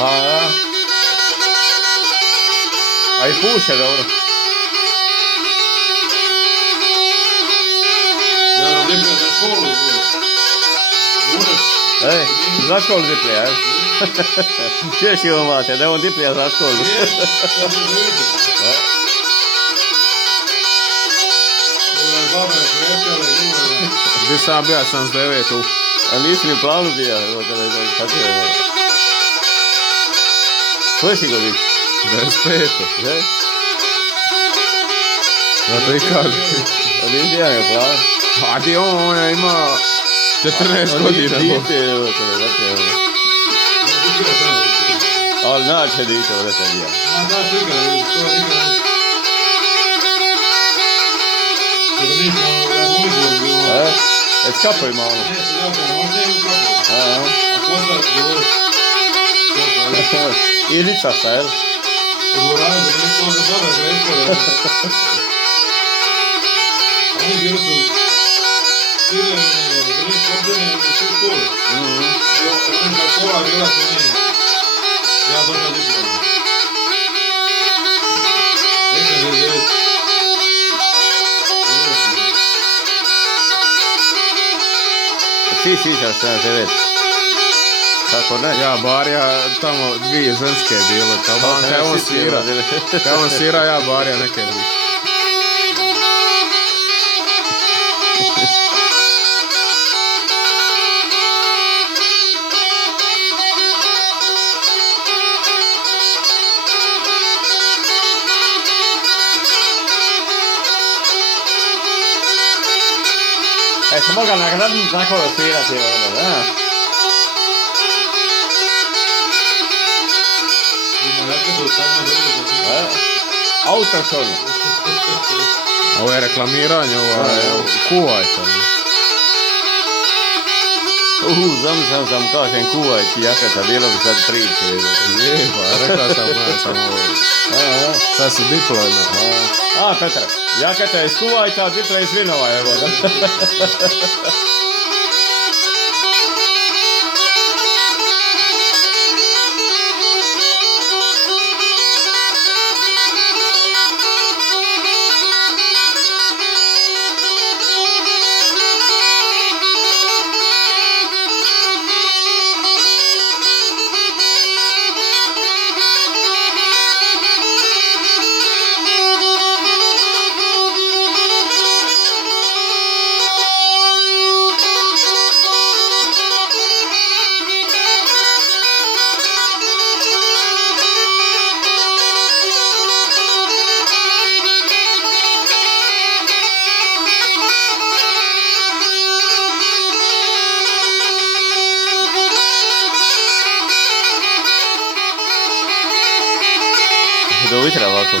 A, a i puše dobro. Ja nam Diplja za školu. Ej, za školu Diplja, jel? Čuješ i ovo mate, da je on Diplja za školu. Baba je prepjala i njima. Gdje sam bio, sam s 9. A nisi ni u planu bio, evo te ne znam, kako je ovo. Koje si godin? 95. Že? Zato i kažem. A nisi ja u planu? A di on je imao 14 godina. Dite, evo te ne, kako je ovo. Ali nače dite, ovdje sam ja. A da, slika, to nikad ne. Kada nisam razmonitoru bilo. Skapaj malo. Ne, se jako, možda im ukapuju. A, A posle govori. Ilica sa, jel? Odgovaraju da nije to za dobre preskore. Oni bili su sile, da nije kopljene u svu školu. Oni kad škola bila su nije. Ja došla diploma. Nekam je 9. Ti sjećaš 79. Kako ne? Ja, Barja, tamo dvije ženske je bilo, tamo kaj on svira. Kaj on svira, ja Barja neke dvije. Se mogla nagraditi tako da svirati ovdje, da? Ima raketu, tamo dobro da svira. Autošolno. Ovo je reklamiranje, ovo je kuvajte. Zamislim sam kažem kuvajti jakata, bilo bi sad priče. Je, pa rekao sam, samo ovo. Sad su diplome. A, Petar, jakata iz Kuvajta, a Dipla iz Vinova, evo da. Do jutra ovako.